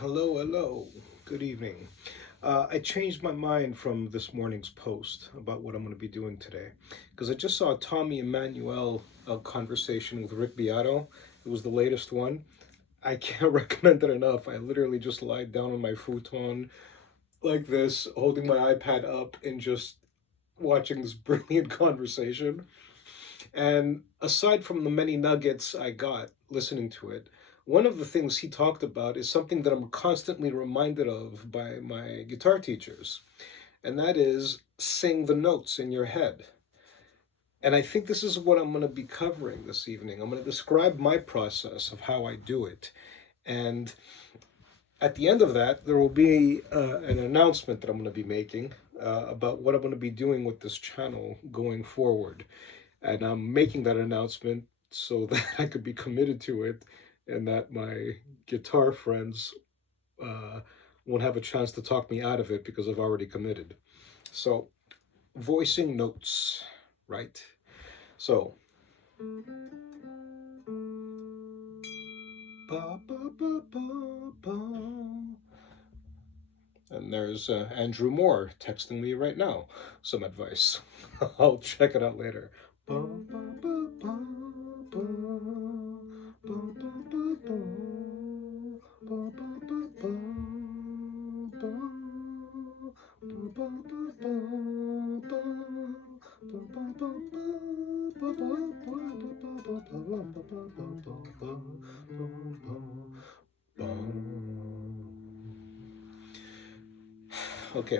Hello, hello. Good evening. I changed my mind from this morning's post about what I'm going to be doing today because I just saw a Tommy Emmanuel conversation with Rick Beato. It was the latest one. I can't recommend it enough. I literally just lied down on my futon like this, holding my iPad up and just watching this brilliant conversation. And aside from the many nuggets I got listening to it, one of the things he talked about is something that I'm constantly reminded of by my guitar teachers, and that is sing the notes in your head. And I think this is what I'm going to be covering this evening. I'm going to describe my process of how I do it. And at the end of that, there will be an announcement that I'm going to be making about what I'm going to be doing with this channel going forward. And I'm making that announcement so that I could be committed to it and that my guitar friends uh, won't have a chance to talk me out of it because I've already committed. So, voicing notes, right? So, ba, ba, ba, ba, ba. And there's Andrew Moore texting me right now some advice. I'll check it out later. Ba, ba, ba, ba, ba, ba, ba, ba, ba, ba, ba, ba, ba, ba, ba, ba, Okay,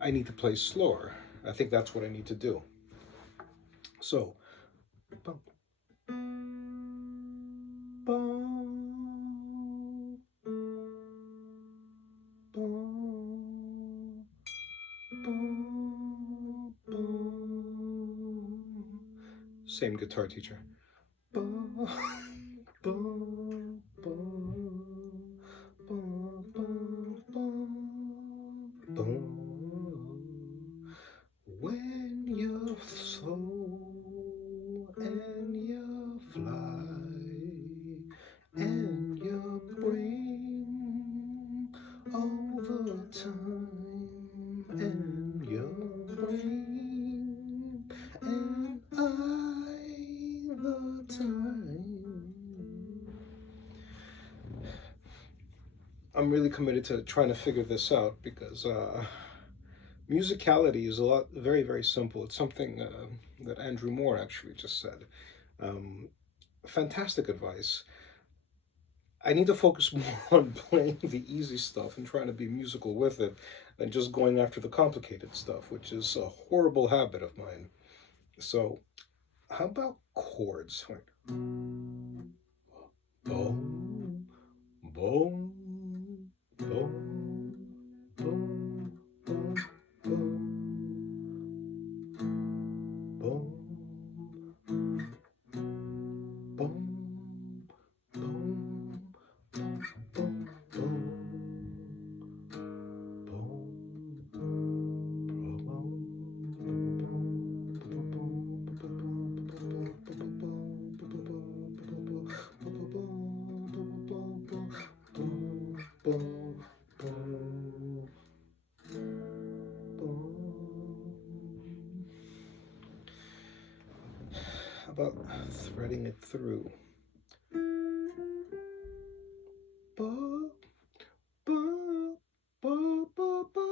I need to play slower. I think that's what I need to do. So, bum, bum, bum, bum, bum. Same guitar teacher. Bum, bum, bum, bum, bum, bum, bum. When you soar and you fly and you bring all the time and you bring and I the time. I'm really committed to trying to figure this out because musicality is a lot very very simple. It's something that Andrew Moore actually just said. Um, Fantastic advice. I need to focus more on playing the easy stuff and trying to be musical with it than just going after the complicated stuff, which is a horrible habit of mine. So, how about chords? Like, boom, boom, boom, boom, boom, boom, boom, boom, boom, boom, boom, boom, boom, How about threading it through? Ba, ba, ba, ba, ba, ba, ba, ba,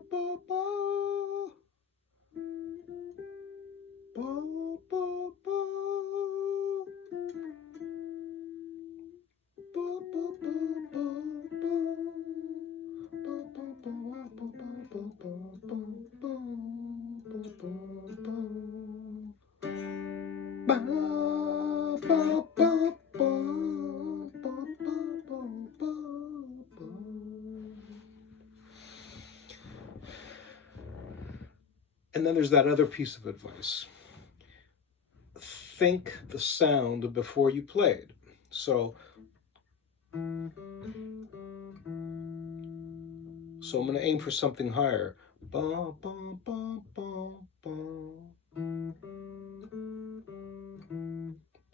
ba, ba, ba, ba, ba, ba, ba, ba, ba, ba, ba, and then there's that other piece of advice. Think the sound before you play it. So I'm going to aim for something higher. Ba, ba, ba, ba, ba.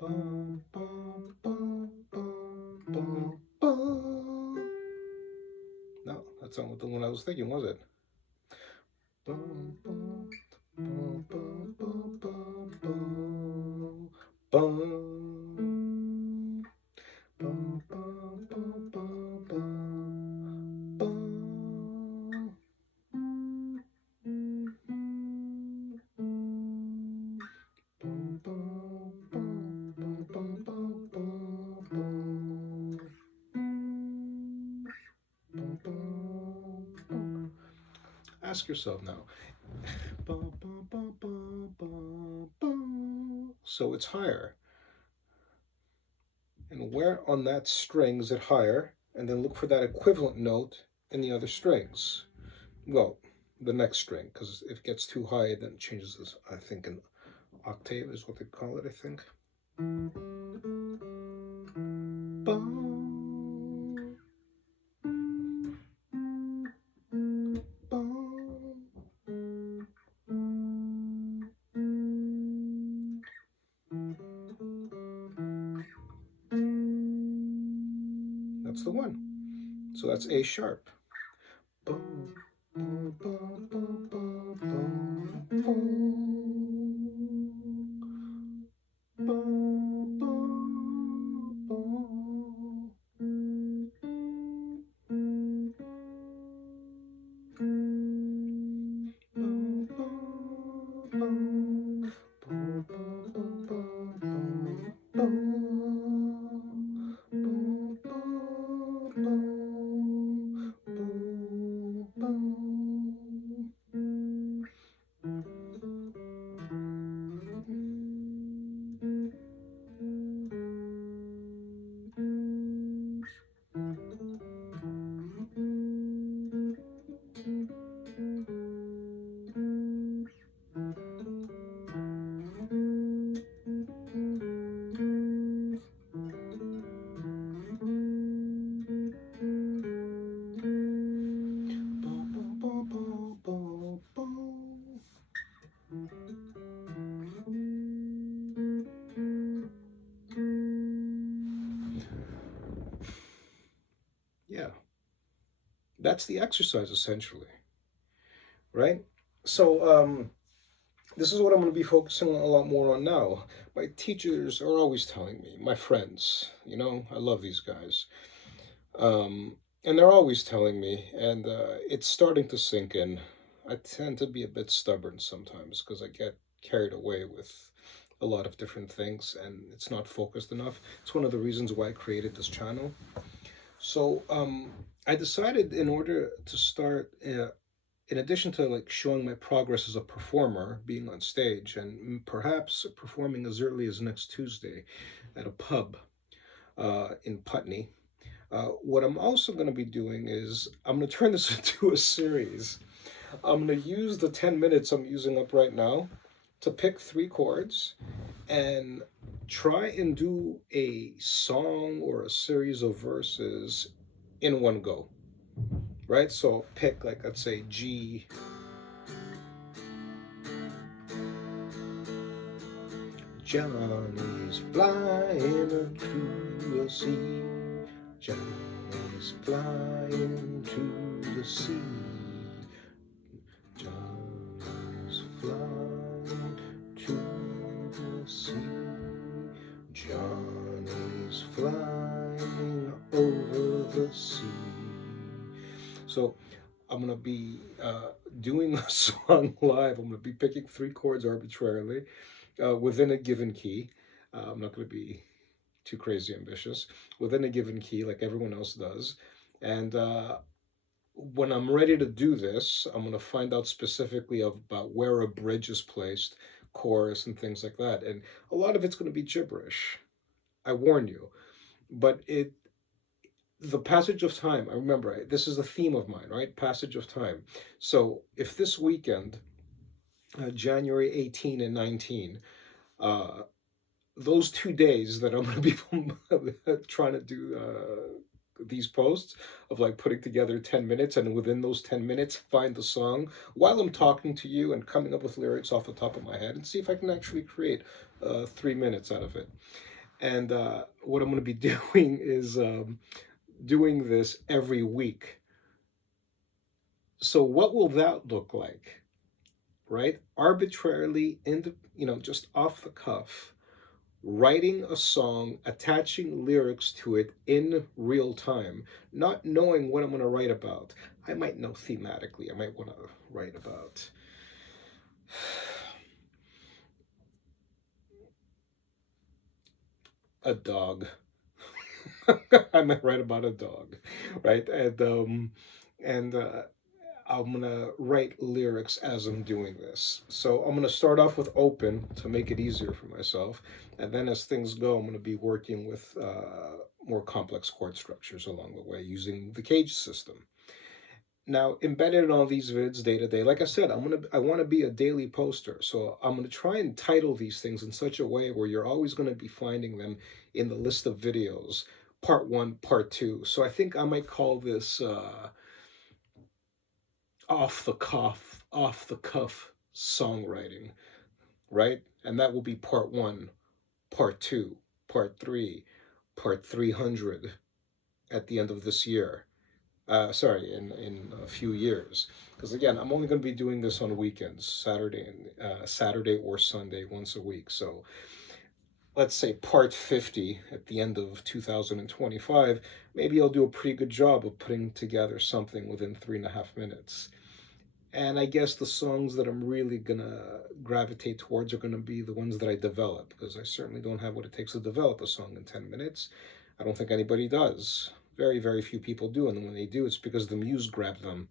Ba, ba, ba, That's not the one I was thinking, was it? Bum, bum, bum, bum, bum, bum, bum, bum, bum, bum, bum, bum, bum. Ask yourself now. So it's higher. And where on that string is it higher? And then look for that equivalent note in the other strings. Well, the next string, because if it gets too high, then it changes this, I think, an octave is what they call it, I think. That's the one. So that's A sharp. Yeah, that's the exercise essentially, right? So this is what I'm going to be focusing a lot more on now. My teachers are always telling me, my friends, I love these guys. And they're always telling me, and it's starting to sink in. I tend to be a bit stubborn sometimes because I get carried away with a lot of different things and it's not focused enough. It's one of the reasons why I created this channel. So I decided in order to start, in addition to like showing my progress as a performer, being on stage, and perhaps performing as early as next Tuesday at a pub in Putney. What I'm also going to be doing is I'm going to turn this into a series. I'm going to use the 10 minutes I'm using up right now to pick 3 chords and try and do a song or a series of verses in one go. Right? So pick, like, let's say G. Johnny's flying to the sea. Johnny's flying to the sea. Johnny's flying to the sea. Johnny's flying over the sea. So I'm going to be doing a song live. I'm going to be picking 3 chords arbitrarily within a given key. I'm not going to be too crazy ambitious. Within a given key, like everyone else does. And when I'm ready to do this, I'm going to find out specifically about where a bridge is placed, chorus, and things like that. And a lot of it's going to be gibberish. I warn you. But the passage of time, I remember, this is a theme of mine, right? Passage of time. So if this weekend, January 18 and 19, those 2 days that I'm going to be trying to do these posts of like putting together 10 minutes and within those 10 minutes find the song while I'm talking to you and coming up with lyrics off the top of my head and see if I can actually create 3 minutes out of it. And what I'm going to be doing is doing this every week So what will that look like, right? Arbitrarily, just off the cuff, writing a song, attaching lyrics to it in real time, not knowing what I'm going to write about. I might know thematically, I might want to write about a dog. I might write about a dog, right? And I'm gonna write lyrics as I'm doing this. So I'm gonna start off with open to make it easier for myself, and then as things go, I'm gonna be working with more complex chord structures along the way using the Cage system. Now, embedded in all these vids day to day, like I said, I want to be a daily poster. So I'm gonna try and title these things in such a way where you're always gonna be finding them in the list of videos, part one, part two. So I think I might call this off the cuff songwriting, right? And that will be part one, part two, part three, part 300 at the end of this year. Sorry, in a few years. Because again, I'm only going to be doing this on weekends, Saturday or Sunday, once a week. So let's say part 50 at the end of 2025. Maybe I'll do a pretty good job of putting together something within 3.5 minutes. And I guess the songs that I'm really gonna gravitate towards are gonna be the ones that I develop, because I certainly don't have what it takes to develop a song in 10 minutes. I don't think anybody does. Very, very few people do, and when they do, it's because the muse grabbed them.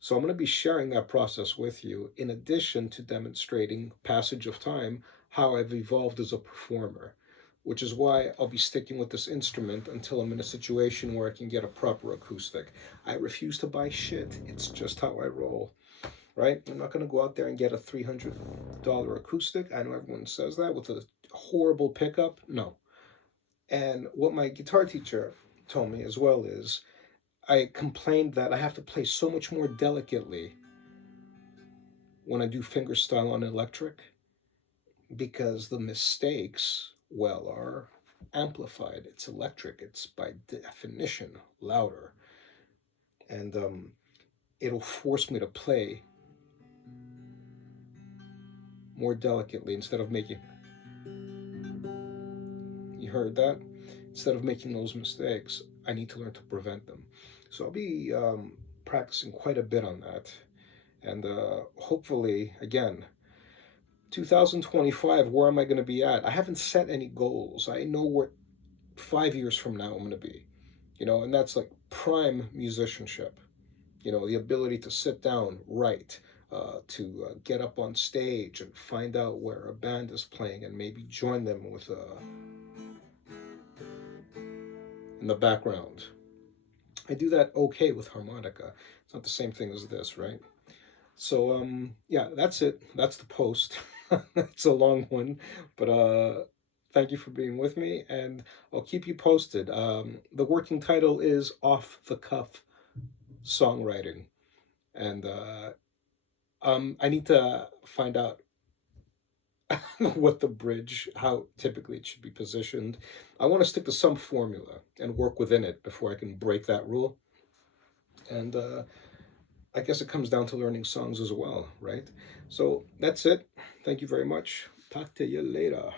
So I'm going to be sharing that process with you, in addition to demonstrating passage of time, how I've evolved as a performer, which is why I'll be sticking with this instrument until I'm in a situation where I can get a proper acoustic. I refuse to buy shit. It's just how I roll, right? I'm not going to go out there and get a $300 acoustic. I know everyone says that with a horrible pickup. No. And what my guitar teacher told me as well is I complained that I have to play so much more delicately when I do fingerstyle on electric, because the mistakes, well, are amplified. It's electric, it's by definition louder. And it'll force me to play more delicately instead of making. You heard that? Instead of making those mistakes, I need to learn to prevent them. So I'll be practicing quite a bit on that. And hopefully, again, 2025, where am I going to be at? I haven't set any goals. I know where 5 years from now I'm going to be, and that's like prime musicianship, the ability to sit down, write, to get up on stage and find out where a band is playing and maybe join them with in the background. I do that okay with harmonica. It's not the same thing as this, right? So yeah, that's it. That's the post. It's a long one, but thank you for being with me, and I'll keep you posted. The working title is Off the Cuff Songwriting, and I need to find out what the bridge, how typically it should be positioned. I want to stick to some formula and work within it before I can break that rule. And I guess it comes down to learning songs as well, right? So that's it. Thank you very much. Talk to you later.